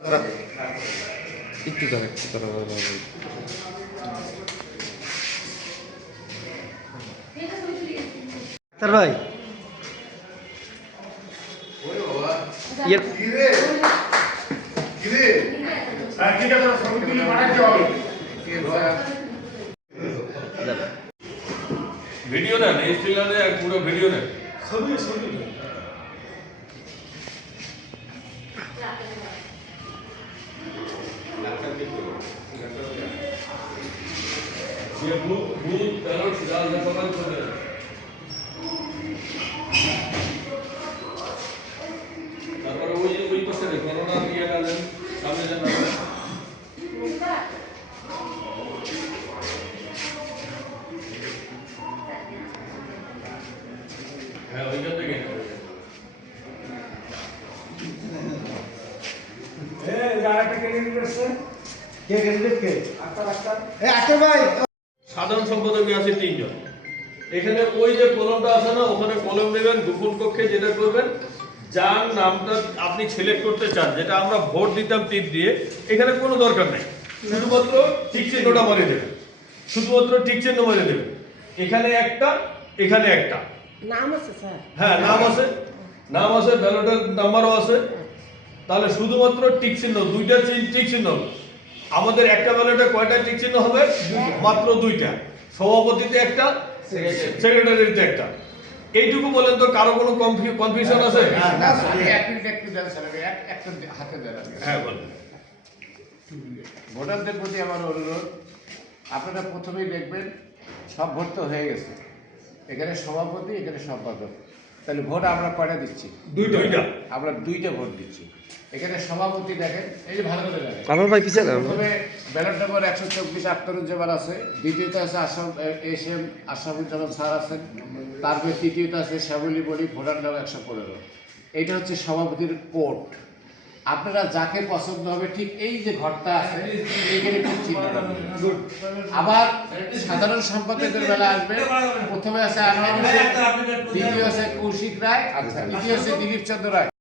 একটু তার ভাই ভিডিও নেন এই স্টিলারে পুরো ভিডিও নেন ছবি ये भूत बैलट डाल दे कमल को दे তারপরে ওই পাশে করোনা দিয়ে গেলেন সামনে যান হ্যাঁ ওইখান থেকে সাধারণ সম্পাদক আছে 3 জন। এখানে ওই যে কলমটা আছে না ওখানে কলম নেবেন, গোপন কক্ষে যেটা করবেন যার নামটা আপনি সিলেক্ট করতে চান, যেটা আমরা ভোট দিতাম টিপ দিয়ে, এখানে কোনো দরকার নেই, শুধুমাত্র টিক চিহ্নটা মারে দেবেন, শুধুমাত্র টিক চিহ্ন মারে দেবেন। এখানে একটা, এখানে একটা নাম আছে স্যার। হ্যাঁ নাম আছে, ব্যালটের নাম্বারও আছে। তাহলে শুধুমাত্র টিক চিহ্ন, দুইটা টিক চিহ্ন। আমাদের একটা ব্যালটে কয়টা টিক চিহ্ন হবে? মাত্র দুইটা, সভাপতিতে একটা, সেক্রেটারিতে একটা। এইটুকু বলেন তো, কারো কোনো কনফিউশন আছে? হ্যাঁ বলেন। ভোটারদের প্রতি আমার অনুরোধ, আপনারা প্রথমেই দেখবেন সব ভোট তো হয়ে গেছে, এখানে সভাপতি, এখানে সম্পাদক। তাহলে ভোট আমরা কয়টা দিচ্ছি? দুইটা। আমরা 2টা ভোট দিচ্ছি। এখানে সভাপতি দেখেন, এই যে ভালো করে দেখেন, আমার ভাই পিছনে প্রথমে ব্যালট নম্বর 124 আখতারুজ্জামান আছে, দ্বিতীয়তে আছে এসএম আশরাফুজ্জামান স্যার আছেন, তারপরে তৃতীয়তে আছে শ্যামলী বলি, ভোটার নাম 115। এইটা হচ্ছে সভাপতির কোড। আপনারা যাকে পছন্দ হবে ঠিক এই যে ঘরটা আছে এইখানে ঠিক চিহ্ন রাখবেন। আবার সাধারণ সম্পাদকের বেলা আসবে, প্রথমে আছে আনোয়ার হোসেন, দ্বিতীয় আছে কৌশিক রায়, তৃতীয় আছে দিলীপ চন্দ্র রায়।